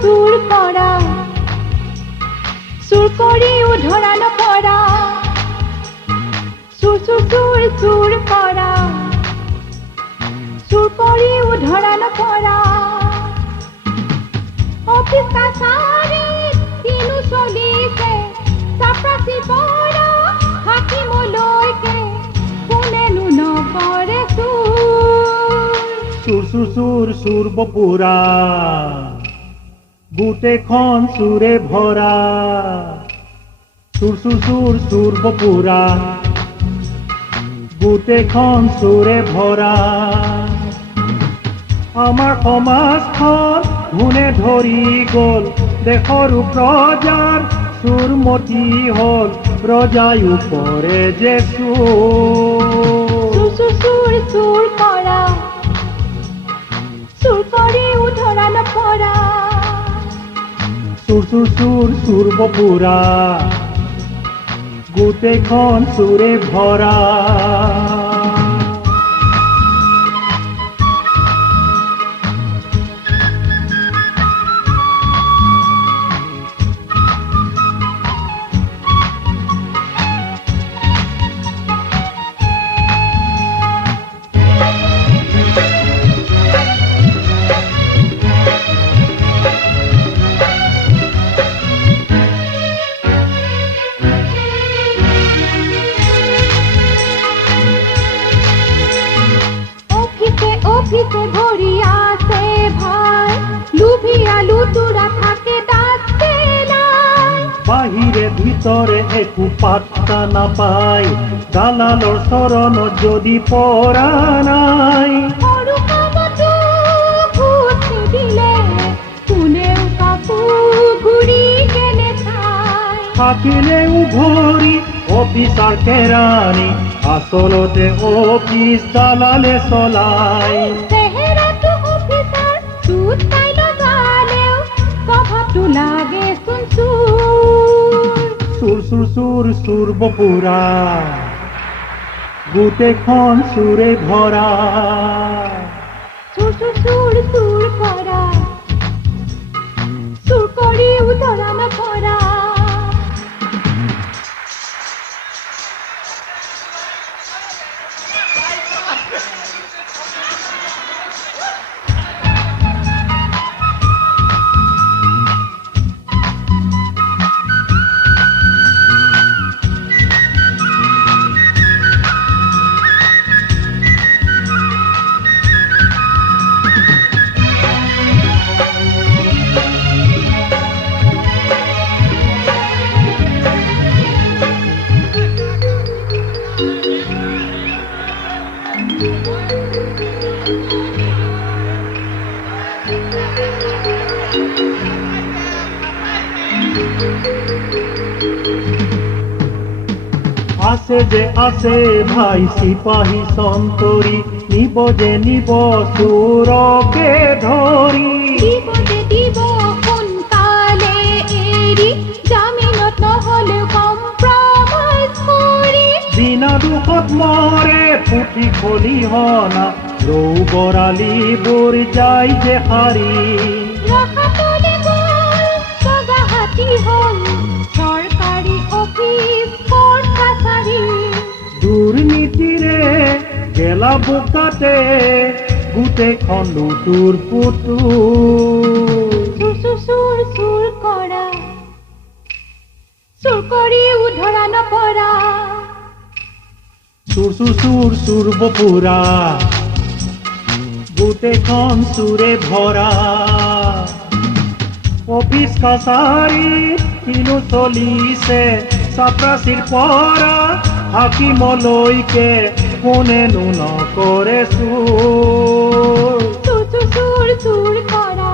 সুৰ কৰা সুৰ কৰেও ধৰানো পড়া সুৰ সুৰ সুৰ সুৰ কৰা সুৰ কৰেও ধৰানো পড়া অফিস কাছাৰি কিনু চলিছে চাপৰাচি পড়া হাকিমলৈকে কোনেনো নকৰে সুৰ সুৰ সুৰ সুৰ বপুৰা গোটেইখন সুৰে ভৰা সুৰ সুৰ সুৰ সুৰ বপুৰা গোটেইখন সুৰে ভৰা আমাৰ সমাজখন গুণে ধৰি গ'ল দেশৰো প্ৰজাৰ সুৰমতী হ'ল ৰজায়ো কৰে যে সুৰ সুৰ সুৰ সুৰ কৰা সুৰ কৰেও ধৰানো পড়া সুৰ সুৰ সুৰ সুৰ বপুৰা গোটেইখন সুৰে ভৰা অফিসে ভৰি আছে ভাই লুভিয়া লুতুৰা থাকে ডাকতে নাই বাহিৰে ভিতৰে একো পাত্তা নাপায় দালালৰ চৰণত যদি পৰা নাই সৰু কামতো ঘুটি দিলে কোনেও কাপোৰ ঘূৰি কেনে চাই থাকিলেও ঘড়ী অফিচাৰ কেৰাণী আচলতে অফিচ দালালে চলায় চেহেৰাটো অফিচাৰ চুট তাই লগালেও স্বভাৱটো লাগে চোন সুৰ সুৰ সুৰ সুৰ বপুৰা গোটেইখন সুৰে ভৰা সুৰ সুৰ সুৰ সুৰ কৰা সুৰ কৰেও ধৰানো পড়া আছে যে আছে ভাই সিপাহী সন্তৰী নিব যে নিব চোৰকে ধৰি দিব সোনকালে এৰি জামিনত নহ'লে কম্প্ৰমাইজ কৰি বিনা দুখত মৰে পুথি খলিহনা ৰৌ বৰালিবোৰ যায় যে হাৰি ৰখাতলে গ'ল বগা হাতী হ'ল চৰকাৰী অফিচ কোৰ্ট কাছাৰী দুৰ্নীতিৰে গেলা বোকাতে গোটেইখন লুতুৰ পুতুৰ সুৰ সুৰ সুৰ সুৰ কৰা সুৰ কৰেও ধৰানো পড়া সুৰ সুৰ সুৰ সুৰ বপুৰা গোটেইখন সুৰে ভৰা অফিচ কাছাৰী কিনো চলিছে চাপৰাচিৰ পৰা হাকিমলৈকে কোনেনো নকৰে চুৰ চুৰ চুৰ চুৰ চুৰ কৰা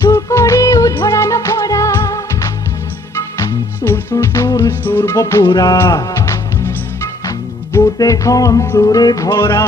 চুৰ কৰিও ধৰা নপৰা চুৰ চুৰ চুৰ চুৰ বপুৰা গোটেইখন চুৰে ভৰা